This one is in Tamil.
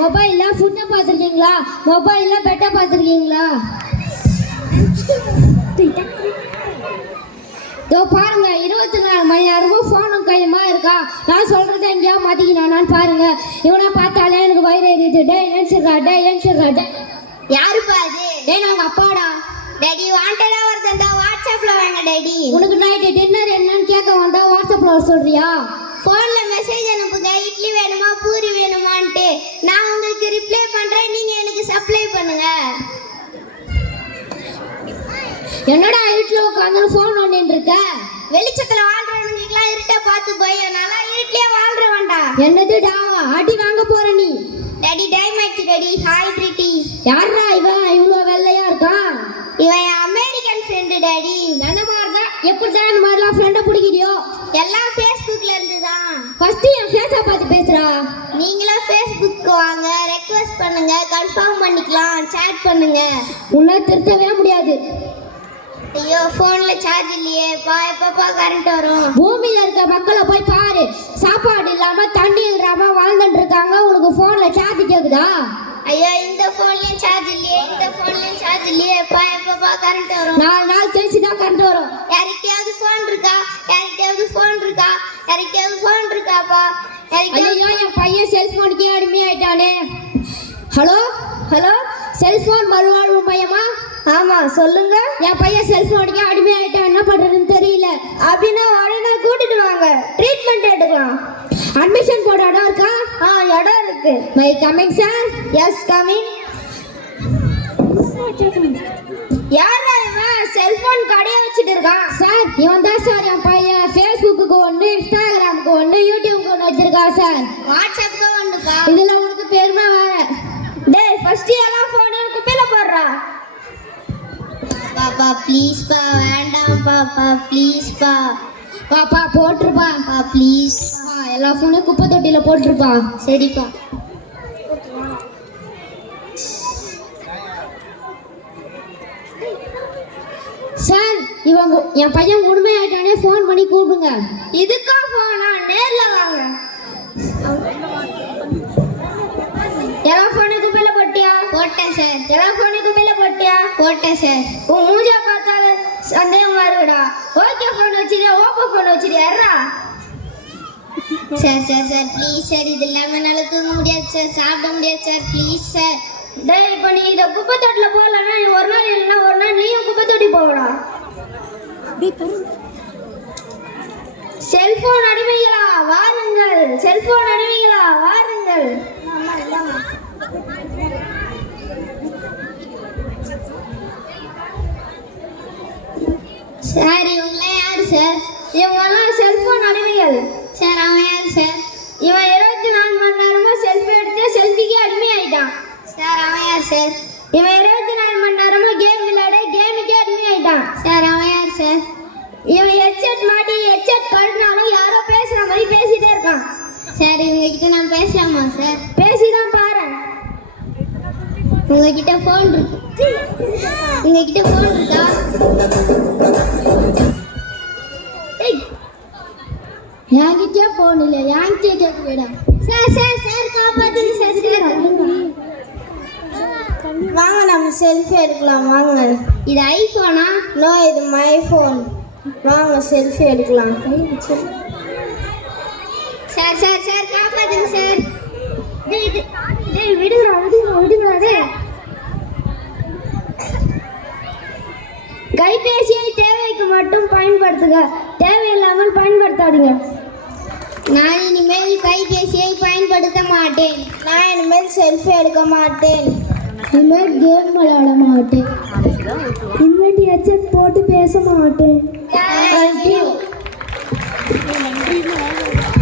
மொபைல்ல ஃபுட்டை பார்த்துருக்கீங்களா? மொபைல்ல பெட்டை பார்த்துருக்கீங்களா? இதோ பாருங்க இருபத்தி நாலு மணி நேரமும் ஃபோனும் கையுமா இருக்கா? நான் சொல்றதை எங்கேயோ மாட்டிக்கினானான்னு பாருங்க. இவனை பார்த்தாலே எனக்கு வயிறு எரியுது. டே ஏன்ச்சிடுறா டே ஏன்ச்சிடுறா டே யாருப்பா அது? டேய் நாங்கள் அப்பாடா. டேடி வாண்டடா ஒருத்தன்டா வாட்ஸ்அப்ல வாங்க டேடி. உனக்கு நைட்டு டின்னர் என்னன்னு கேட்க வந்தா வாட்ஸ்அப்பில் வர சொல்றியா? போன்ல மெசேஜ் அனுப்புங்க. இட்லி வேணுமா பூரி வேணுமான்ட்டு. நான் உங்களுக்கு ரிப்ளை பண்றேன். நீங்க எனக்கு சப்ளை பண்ணுங்க. என்னடா வீட்டில் உட்காந்து ஃபோன் நோண்டின்னு இருக்க வெளிச்சத்துல வாழ்றவங்களுக்குலாம் இருட்ட பார்த்து பயம் நல்லா இருட்டிலே வாழ்றவன்டா. என்னது டாவா அடி வாங்க போற நீ? டேடி டைம் ஆயிடுச்சு டேடி. ஹாய் பிரிட்டி யாரா இவன் இவ்வளோ வெள்ளையா இருக்கான் இவன் அமெரிக்கன் ஃப்ரெண்டு டேடி. என்ன மாதிரி தான் எப்படி தான் இந்த மாதிரிலாம் ஃப்ரெண்டை பிடிக்கிறியோ எல்லாம் ஃபேஸ்புக்ல இருந்து தான் ஃபர்ஸ்ட் என் ஃபேஸை பார்த்து பேசுறா. நீங்களும் ஃபேஸ்புக்கு வாங்க ரெக்வஸ்ட் பண்ணுங்க கன்ஃபார்ம் பண்ணிக்கலாம் சேட் பண்ணுங்க. உன்னை திருத்தவே முடியாது. ஐயோ ஃபோன்ல சார்ஜ் இல்லையே. பா எப்பப்பா கரண்ட் வரும்? பூமியில இருக்க மக்களை போய் பாரு. சாப்பாடு இல்லாம தண்ணி இல்லாம வாழ்ந்துட்டு இருக்காங்க. உனக்கு போன்ல சார்ஜ் கேக்குதா? ஐயோ இந்த ஃபோன்லயும் சார்ஜ் இல்லையே. இந்த ஃபோன்லயும் சார்ஜ் இல்லையே. பா எப்பப்பா கரண்ட் வரும்? நாலு நாள் கழிச்சு தான் கரண்ட் வரும். யார்கிட்டயாவது ஐயோ என் பையன் செல்போனுக்கே அடிமையாயிட்டானே. ஹலோ? ஹலோ? செல்போன் மறுவாழ்வு மையமா ஆமா சொல்லுங்க. என் பையன் செல்போனுக்கே அடிமையாயிட்டான். என்ன பண்றதுன்னு தெரியல. அப்படின்னா உடனே கூட்டிட்டு வாங்க. ட்ரீட்மெண்ட் எடுக்கலாம். அட்மிஷன் போட இடம் இருக்கா? ஆ இடம் இருக்கு. My coming sir yes coming யாரா இவன்? செல்போன் கடையை வச்சுட்டு இருக்கான். சார் இவன் தான் சார் என் பையன். ஃபேஸ்புக்கு ஒன்று இன்ஸ்டாகிராமுக்கு ஒன்று யூடியூப்க்கு சார் வாட்ஸ்அப்க்கு ஒண்ணுக்கா இதுல உனக்கு பெருமை வேற. டேய் ஃபர்ஸ்ட் எல்லாம் போன் குப்பையில போடுறா. பாப்பா ப்ளீஸ் பா வேண்டாம் பாப்பா ப்ளீஸ் பா பாப்பா போட்டுருப்பா பா ப்ளீஸ் ஆ, எல்லா ஃபோனையும் குப்பை தொட்டியில போட்டுருப்பா. சரிப்பா. சார் இவங்க என் பையன் உண்மையாயிட்டானே ஃபோன் பண்ணி கூப்பிடுங்க. இதுக்கா போனா நேர்ல வாங்க எல்லாம் போனு குப்பையில போட்டியா? போட்டேன் சார் எல்லாம் போனு குப்பையில போட்டியா? போட்டேன் சார் உன் மூஞ்சா பார்த்தாலே சந்தேகமா இருக்குடா. ஓகே போன் வச்சிரு ஓப்போ போன் வச்சிரு யாரா sir sir sir please sir இது இல்லாம என்னால தூங்க முடியாது சார் சாப்பிட முடியாது சார் ப்ளீஸ் சார் டேய் இப்போ நீ இதை குப்பை தொட்டில போடலன்னா நீ ஒரு நாள் இல்லைன்னா ஒரு நாள் நீயும் குப்பை தொட்டி போகடா செல்போன் அடிமைகளா வாருங்கள். செல்போன் அடிமைகளா வாருங்கள். சார் இவங்களாம் யார் சார்? இவங்கெல்லாம் செல்போன் அடிமைகள். சார் அவன் யார் சார்? சார் இவங்க கிட்ட நான் பேசலாமா சார்? பேசிதான் பாரு உங்ககிட்ட ஃபோன் இருக்கு. உங்ககிட்ட ஃபோன் இருக்கா? என்கிட்டயே ஃபோன் இல்லை என்கிட்டயே கேட்க வேடா சார் சார் சார் காப்பாத்துங்க சார் சார். வாங்க நம்ம செல்ஃபி எடுக்கலாம் வாங்க. இது ஐஃபோனா நோ இது மை ஃபோன் வாங்க செல்ஃபி எடுக்கலாம். சார் சார் சார் காப்பாத்துங்க சார். டேய் விடுங்கடா விடுங்கடா விடுங்கடா கைபேசியை தேவைக்கு மட்டும் பயன்படுத்துங்க. தேவையில்லாமல் பயன்படுத்தாதீங்க. நான் இனிமேல் கைபேசியை பயன்படுத்த மாட்டேன். நான் இனிமேல் செல்ஃபி எடுக்க மாட்டேன். இனிமேல் கேம் விளையாட மாட்டேன். இனிமேல் ஹெட்செட் போட்டு பேச மாட்டேன்.